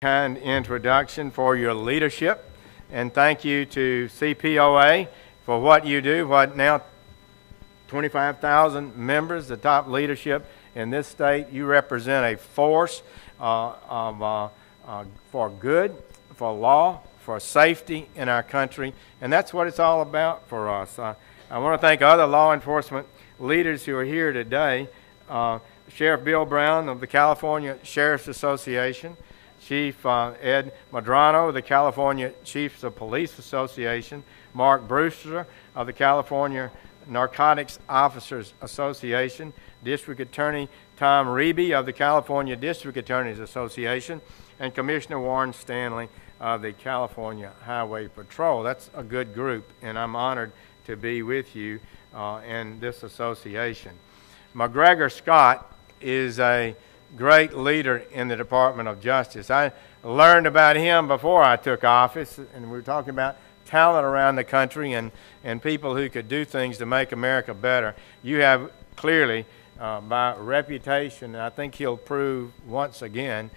Kind introduction for your leadership, and thank you to CPOA for what you do. What now 25,000 members, the top leadership in this state. You represent a force for good, for law, for safety in our country, and that's what it's all about for us. I want to thank other law enforcement leaders who are here today. Sheriff Bill Brown of the California Sheriff's Association, Chief Ed Madrano of the California Chiefs of Police Association, Mark Brewster of the California Narcotics Officers Association, District Attorney Tom Reby of the California District Attorneys Association, and Commissioner Warren Stanley of the California Highway Patrol. That's a good group, and I'm honored to be with you in this association. McGregor Scott is a great leader in the Department of Justice. I learned about him before I took office, and we were talking about talent around the country and people who could do things to make America better. You have clearly, by reputation, and I think he'll prove once again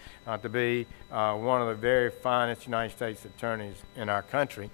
to be one of the very finest United States attorneys in our country.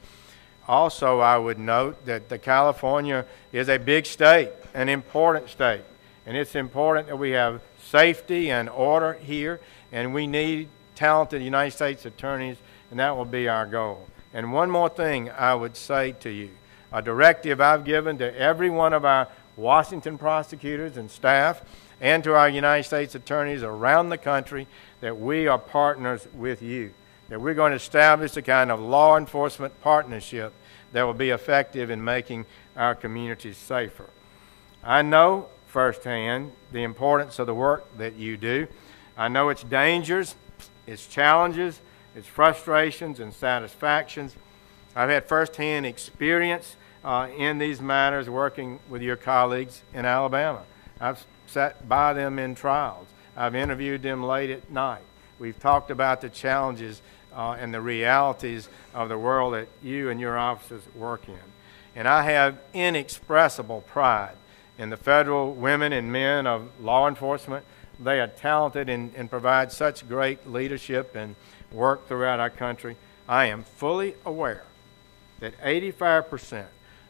Also, I would note that California is a big state, an important state, and it's important that we have safety and order here, and we need talented United States attorneys, and that will be our goal. And one more thing I would say to you, a directive I've given to every one of our Washington prosecutors and staff and to our United States attorneys around the country, that we are partners with you, that we're going to establish a kind of law enforcement partnership that will be effective in making our communities safer. I know firsthand the importance of the work that you do. I know its dangers, its challenges, its frustrations and satisfactions. I've had firsthand experience in these matters working with your colleagues in Alabama. I've sat by them in trials. I've interviewed them late at night. We've talked about the challenges and the realities of the world that you and your officers work in. And I have inexpressible pride in the federal women and men of law enforcement. They are talented and provide such great leadership and work throughout our country. I am fully aware that 85%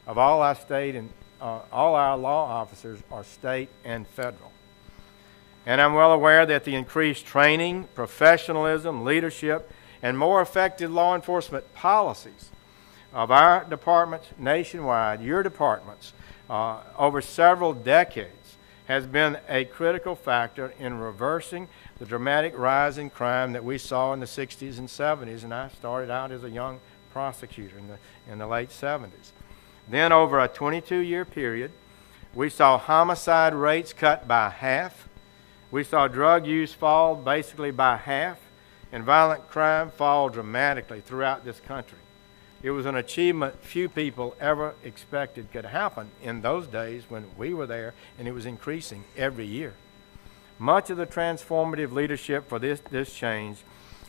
of all our state and all our law officers are state and federal. And I'm well aware that the increased training, professionalism, leadership, and more effective law enforcement policies of our departments nationwide, your departments, over several decades, has been a critical factor in reversing the dramatic rise in crime that we saw in the 60s and 70s, and I started out as a young prosecutor in the late 70s. Then over a 22-year period, we saw homicide rates cut by half, we saw drug use fall basically by half, and violent crime fall dramatically throughout this country. It was an achievement few people ever expected could happen in those days when we were there, and it was increasing every year. Much of the transformative leadership for this change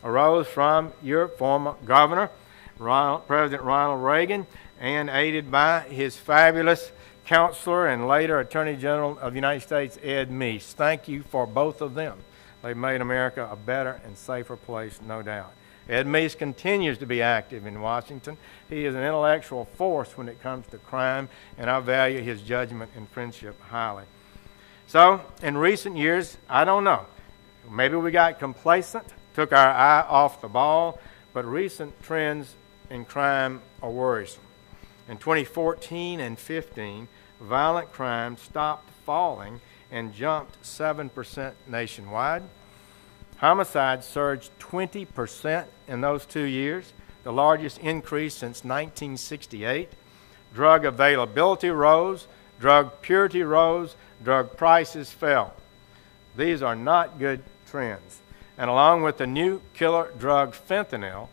arose from your former governor, President Ronald Reagan, and aided by his fabulous counselor and later Attorney General of the United States, Ed Meese. Thank you for both of them. They've made America a better and safer place, no doubt. Ed Meese continues to be active in Washington. He is an intellectual force when it comes to crime, and I value his judgment and friendship highly. So, in recent years, I don't know, maybe we got complacent, took our eye off the ball, but recent trends in crime are worrisome. In 2014 and 15, violent crime stopped falling and jumped 7% nationwide. Homicides surged 20% in those 2 years, the largest increase since 1968. Drug availability rose, drug purity rose, drug prices fell. These are not good trends. And along with the new killer drug fentanyl,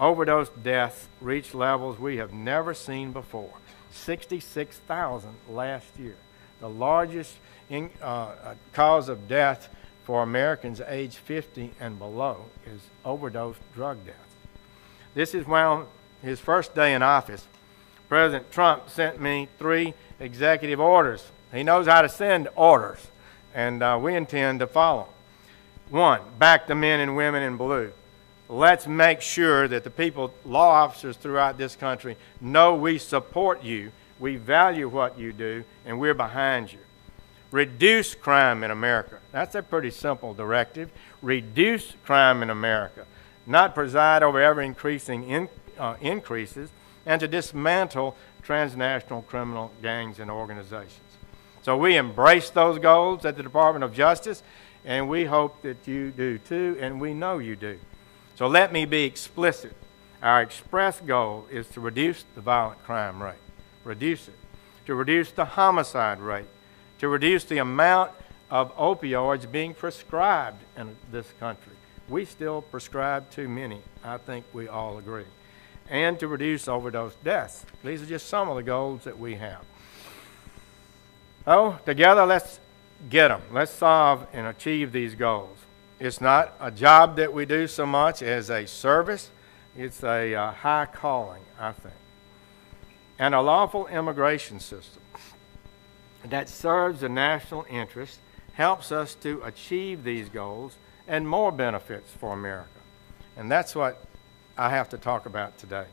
overdose deaths reached levels we have never seen before, 66,000 last year. The largest cause of death for Americans age 50 and below is overdose drug deaths. This is why on his first day in office, President Trump sent me 3 executive orders. He knows how to send orders, and we intend to follow. 1, back the men and women in blue. let's make sure that the people, law officers throughout this country, know we support you, we value what you do, and we're behind you. Reduce crime in America. That's a pretty simple directive. Reduce crime in America, not preside over ever-increasing increases, and to dismantle transnational criminal gangs and organizations. So we embrace those goals at the Department of Justice, and we hope that you do too, and we know you do. So let me be explicit. Our express goal is to reduce the violent crime rate, reduce it, to reduce the homicide rate, to reduce the amount of opioids being prescribed in this country. We still prescribe too many, I think we all agree. And to reduce overdose deaths. These are just some of the goals that we have. Oh, together let's get them. Let's solve and achieve these goals. It's not a job that we do so much as a service. It's a high calling, I think. And a lawful immigration system that serves the national interest helps us to achieve these goals and more benefits for America. And that's what I have to talk about today.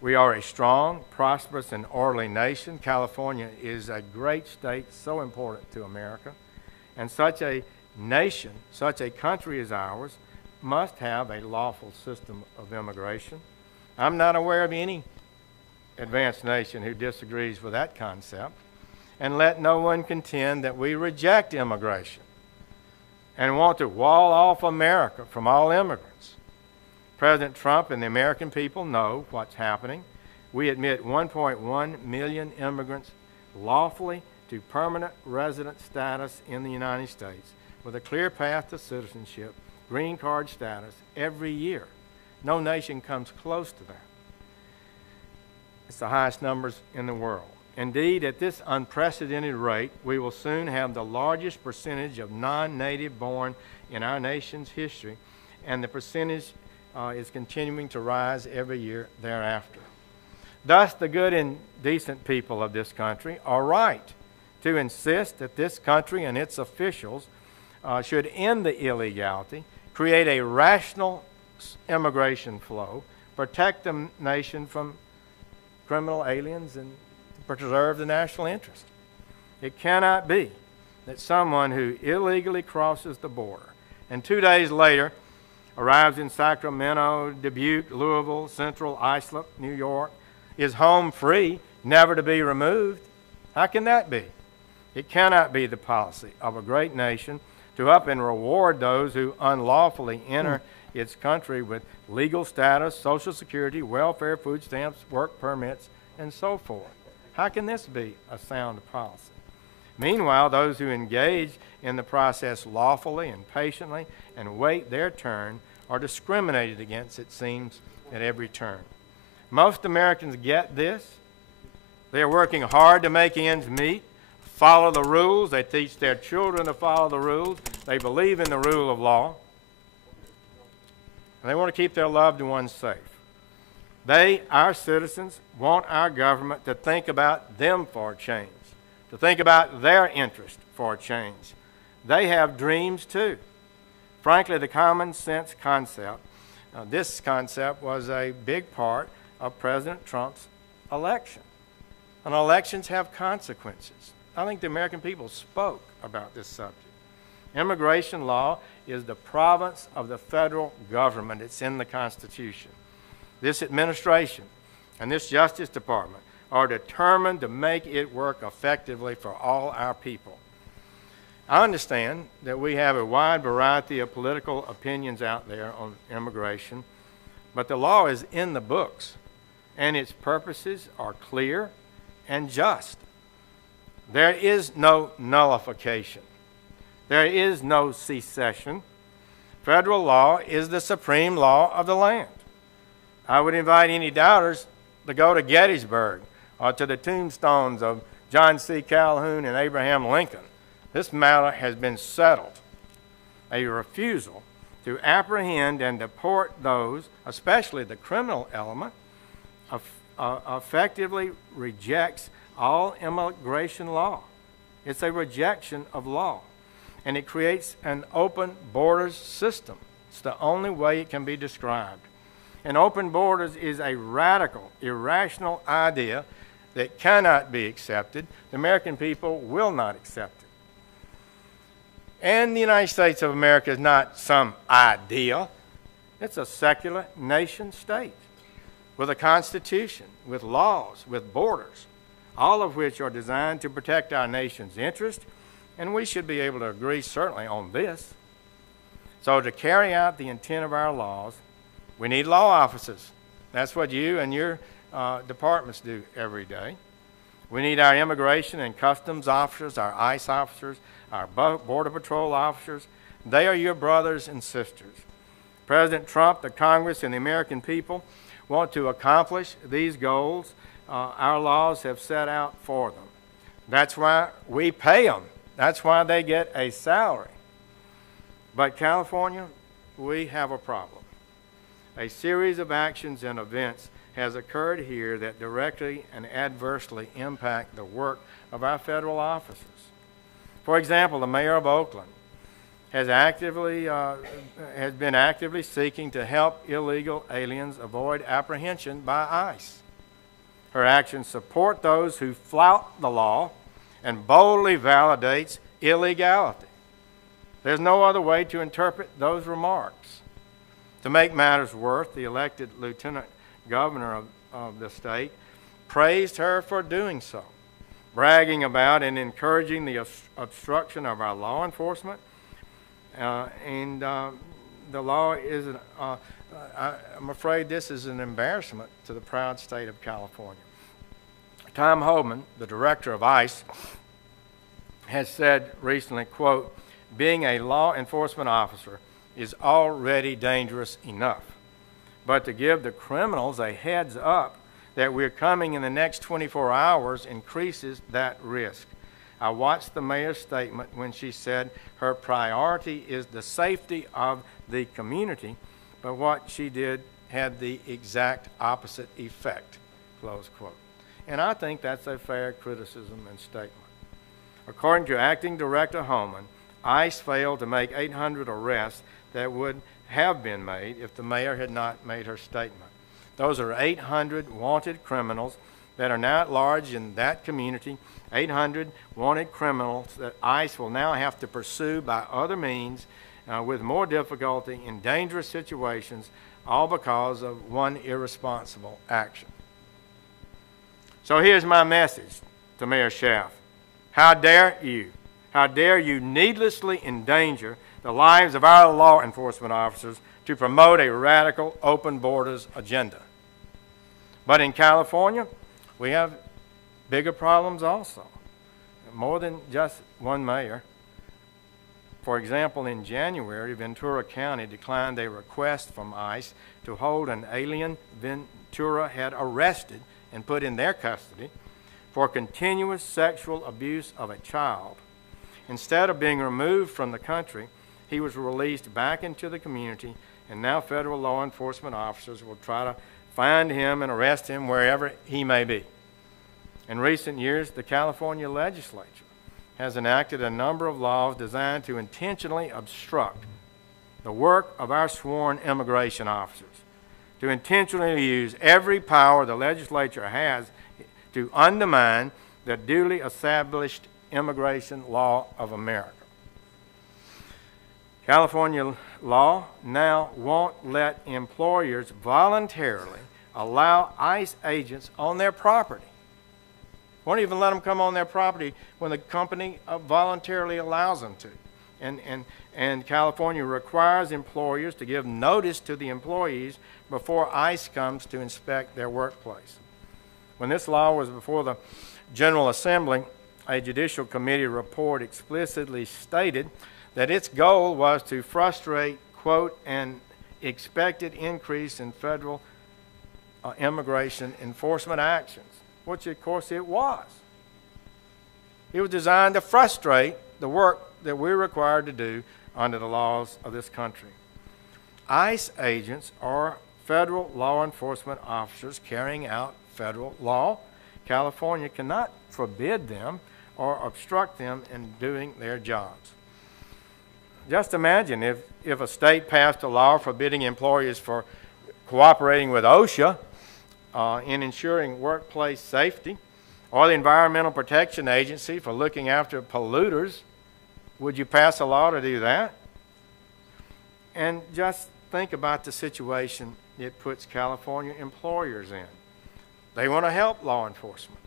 We are a strong, prosperous, and orderly nation. California is a great state, so important to America. And such a nation, such a country as ours, must have a lawful system of immigration. I'm not aware of any advanced nation who disagrees with that concept. And let no one contend that we reject immigration and want to wall off America from all immigrants. President Trump and the American people know what's happening. We admit 1.1 million immigrants lawfully to permanent resident status in the United States with a clear path to citizenship, green card status every year. No nation comes close to that. It's the highest numbers in the world. Indeed, at this unprecedented rate, we will soon have the largest percentage of non-native born in our nation's history, and the percentage is continuing to rise every year thereafter. Thus, the good and decent people of this country are right to insist that this country and its officials should end the illegality, create a rational immigration flow, protect the nation from criminal aliens, and preserve the national interest. It cannot be that someone who illegally crosses the border and 2 days later arrives in Sacramento, Dubuque, Louisville, Central Islip, New York, is home free, never to be removed. How can that be? It cannot be the policy of a great nation to up and reward those who unlawfully enter its country with legal status, Social Security, welfare, food stamps, work permits, and so forth. How can this be a sound policy? Meanwhile, those who engage in the process lawfully and patiently and wait their turn are discriminated against, it seems, at every turn. Most Americans get this. They are working hard to make ends meet, follow the rules. They teach their children to follow the rules. They believe in the rule of law. And they want to keep their loved ones safe. They, our citizens, want our government to think about them for a change, to think about their interest for a change. They have dreams too. Frankly, the common sense concept, this concept was a big part of President Trump's election. And elections have consequences. I think the American people spoke about this subject. Immigration law is the province of the federal government. It's in the Constitution. This administration and this Justice Department are determined to make it work effectively for all our people. I understand that we have a wide variety of political opinions out there on immigration, but the law is in the books, and its purposes are clear and just. There is no nullification. There is no secession. Federal law is the supreme law of the land. I would invite any doubters to go to Gettysburg or to the tombstones of John C. Calhoun and Abraham Lincoln. This matter has been settled. A refusal to apprehend and deport those, especially the criminal element, effectively rejects all immigration law. It's a rejection of law, and it creates an open borders system. It's the only way it can be described. And open borders is a radical, irrational idea that cannot be accepted. The American people will not accept it. And the United States of America is not some idea. It's a secular nation state with a constitution, with laws, with borders, all of which are designed to protect our nation's interest, and we should be able to agree certainly on this. So to carry out the intent of our laws, we need law officers. That's what you and your departments do every day. We need our immigration and customs officers, our ICE officers, our Border Patrol officers. They are your brothers and sisters. President Trump, the Congress, and the American people want to accomplish these goals our laws have set out for them. That's why we pay them. That's why they get a salary. But California, we have a problem. A series of actions and events has occurred here that directly and adversely impact the work of our federal officers. For example, the mayor of Oakland has been actively seeking to help illegal aliens avoid apprehension by ICE. Her actions support those who flout the law and boldly validates illegality. There's no other way to interpret those remarks. To make matters worse, the elected lieutenant governor of the state praised her for doing so, bragging about and encouraging the obstruction of our law enforcement. The law is, I'm afraid this is an embarrassment to the proud state of California. Tom Homan, the director of ICE, has said recently, quote, "Being a law enforcement officer is already dangerous enough. But to give the criminals a heads up that we're coming in the next 24 hours increases that risk." I watched the mayor's statement when she said her priority is the safety of the community, but what she did had the exact opposite effect, close quote. And I think that's a fair criticism and statement. According to Acting Director Homan, ICE failed to make 800 arrests that would have been made if the mayor had not made her statement. Those are 800 wanted criminals that are now at large in that community, 800 wanted criminals that ICE will now have to pursue by other means with more difficulty in dangerous situations, all because of one irresponsible action. So here's my message to Mayor Schaaf. How dare you? How dare you needlessly endanger the lives of our law enforcement officers to promote a radical open borders agenda? But in California, we have bigger problems also, more than just one mayor. For example, in January, Ventura County declined a request from ICE to hold an alien Ventura had arrested and put in their custody for continuous sexual abuse of a child. Instead of being removed from the country, he was released back into the community, and now federal law enforcement officers will try to find him and arrest him wherever he may be. In recent years, the California legislature has enacted a number of laws designed to intentionally obstruct the work of our sworn immigration officers, to intentionally use every power the legislature has to undermine the duly established immigration law of America. California law now won't let employers voluntarily allow ICE agents on their property. Won't even let them come on their property when the company voluntarily allows them to. And California requires employers to give notice to the employees before ICE comes to inspect their workplace. When this law was before the General Assembly, a Judicial Committee report explicitly stated that its goal was to frustrate, quote, an expected increase in federal immigration enforcement actions, which of course it was. It was designed to frustrate the work that we're required to do under the laws of this country. ICE agents are federal law enforcement officers carrying out federal law. California cannot forbid them or obstruct them in doing their jobs. just imagine if a state passed a law forbidding employers for cooperating with OSHA in ensuring workplace safety, or the Environmental Protection Agency for looking after polluters. Would you pass a law to do that? And just think about the situation it puts California employers in. They want to help law enforcement.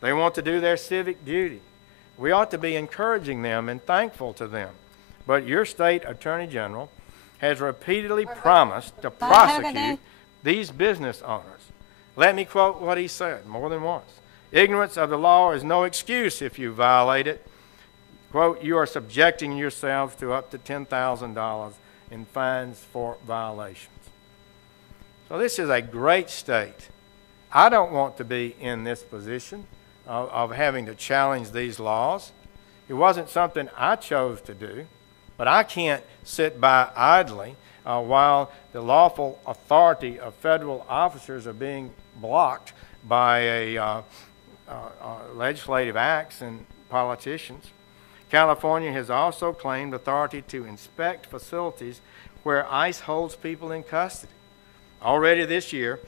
They want to do their civic duty. We ought to be encouraging them and thankful to them. But your state attorney general has repeatedly promised to prosecute these business owners. Let me quote what he said more than once. Ignorance of the law is no excuse if you violate it. Quote, you are subjecting yourselves to up to $10,000 in fines for violations. So this is a great state. I don't want to be in this position of having to challenge these laws. It wasn't something I chose to do, but I can't sit by idly while the lawful authority of federal officers are being blocked by legislative acts and politicians. California has also claimed authority to inspect facilities where ICE holds people in custody. Already this year,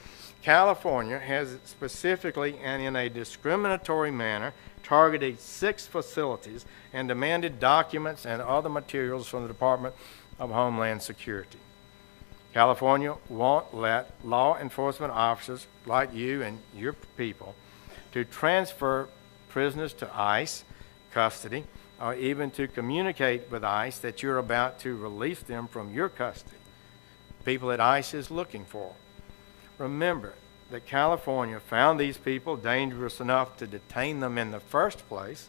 California has specifically and in a discriminatory manner targeted 6 facilities and demanded documents and other materials from the Department of Homeland Security. California won't let law enforcement officers like you and your people to transfer prisoners to ICE custody or even to communicate with ICE that you're about to release them from your custody. People that ICE is looking for. Remember that California found these people dangerous enough to detain them in the first place,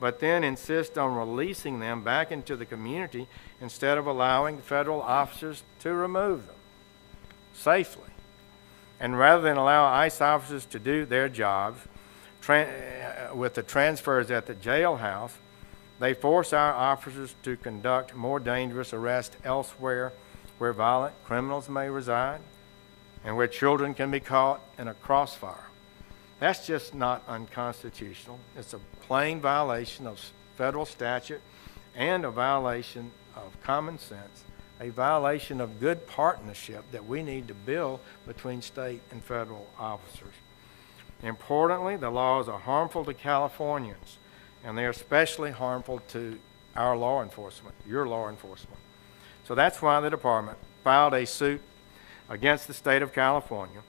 but then insist on releasing them back into the community instead of allowing federal officers to remove them safely. And rather than allow ICE officers to do their jobs with the transfers at the jailhouse, they force our officers to conduct more dangerous arrests elsewhere where violent criminals may reside and where children can be caught in a crossfire. That's just not unconstitutional. It's a plain violation of federal statute and a violation of common sense, a violation of good partnership that we need to build between state and federal officers. Importantly, the laws are harmful to Californians, and they are especially harmful to our law enforcement, your law enforcement. So that's why the department filed a suit against the state of California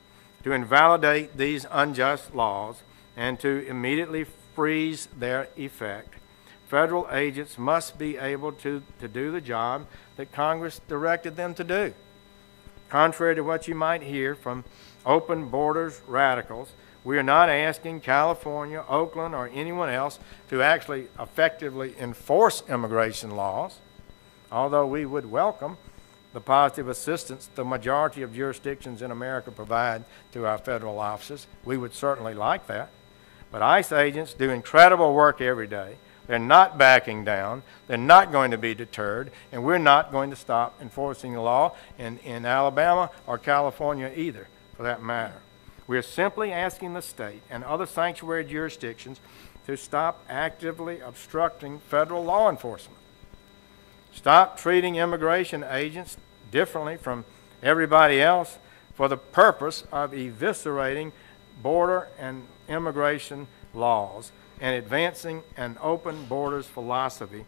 to invalidate these unjust laws and to immediately freeze their effect. Federal agents must be able to do the job that Congress directed them to do. Contrary to what you might hear from open borders radicals, we are not asking California, Oakland, or anyone else to actually effectively enforce immigration laws, although we would welcome the positive assistance the majority of jurisdictions in America provide to our federal officers. We would certainly like that. But ICE agents do incredible work every day. They're not backing down. They're not going to be deterred. And we're not going to stop enforcing the law in Alabama or California either, for that matter. We're simply asking the state and other sanctuary jurisdictions to stop actively obstructing federal law enforcement. Stop treating immigration agents differently from everybody else for the purpose of eviscerating border and immigration laws and advancing an open borders philosophy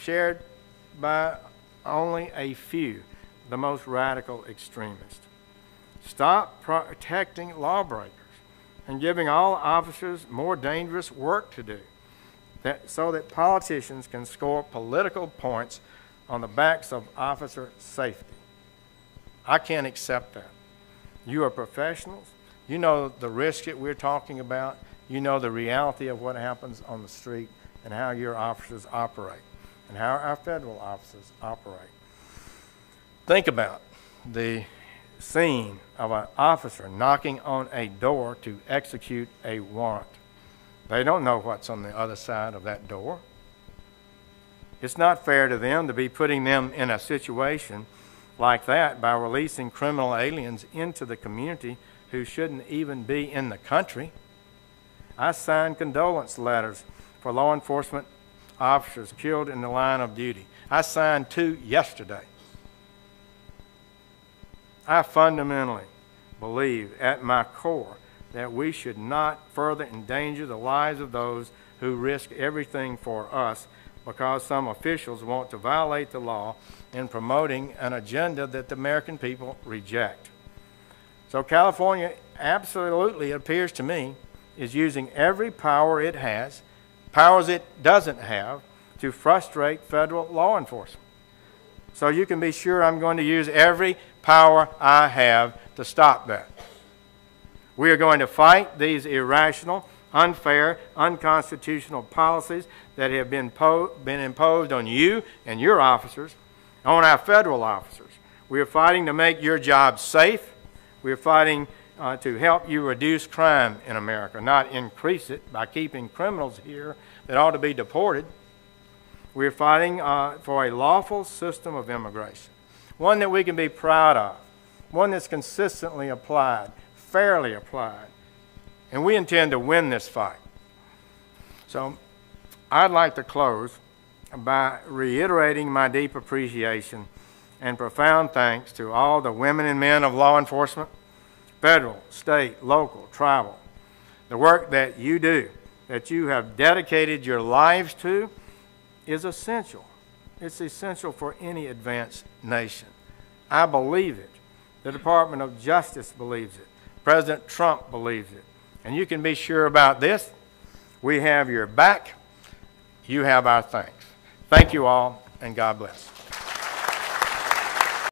shared by only a few, the most radical extremists. Stop protecting lawbreakers and giving all officers more dangerous work to do so that politicians can score political points on the backs of officer safety. I can't accept that. You are professionals. You know the risk that we're talking about. You know the reality of what happens on the street and how your officers operate and how our federal officers operate. Think about the scene of an officer knocking on a door to execute a warrant. They don't know what's on the other side of that door. It's not fair to them to be putting them in a situation like that by releasing criminal aliens into the community who shouldn't even be in the country. I signed condolence letters for law enforcement officers killed in the line of duty. I signed 2 yesterday. I fundamentally believe at my core that we should not further endanger the lives of those who risk everything for us because some officials want to violate the law in promoting an agenda that the American people reject. So California absolutely, it appears to me, is using every power it has, powers it doesn't have, to frustrate federal law enforcement. So you can be sure I'm going to use every power I have to stop that. We are going to fight these irrational, unfair, unconstitutional policies that have been imposed on you and your officers, on our federal officers. We are fighting to make your job safe. We are fighting to help you reduce crime in America, not increase it by keeping criminals here that ought to be deported. We are fighting for a lawful system of immigration, one that we can be proud of, one that's consistently applied, fairly applied. And we intend to win this fight. So I'd like to close by reiterating my deep appreciation and profound thanks to all the women and men of law enforcement, federal, state, local, tribal. The work that you do, that you have dedicated your lives to, is essential. It's essential for any advanced nation. I believe it. The Department of Justice believes it. President Trump believes it. And you can be sure about this. We have your back. You have our thanks. Thank you all, and God bless.